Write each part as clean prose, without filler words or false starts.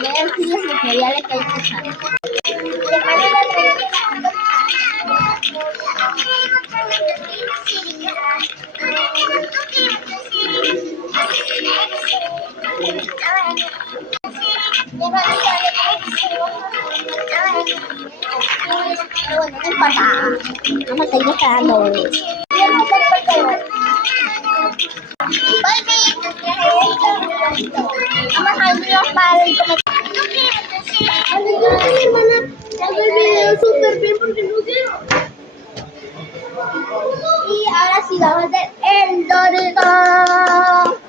Vean si los materiales que hay que usar. Pero bueno, no importa. Vamos a seguir esperando. Vamos a irnos para el comentario. Súper bien porque no quiero. Y ahora sí vamos a hacer el Dorito.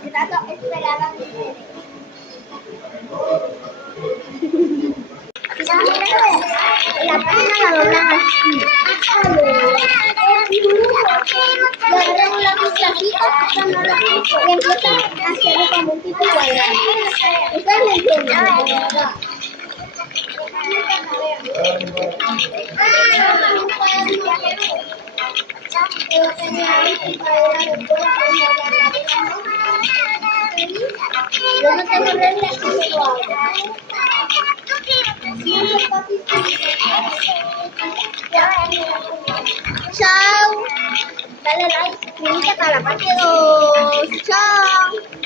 Que tanto esperaban ustedes. La página la doblan así. Le agarran un lápiz clasito, y empiezan a hacerlo como un tipo cuadrado. Ustedes me entienden, de verdad. Yo no tengo reglas, así lo hago. Chao. Dale like, suscríbete para la parte 2. Chao.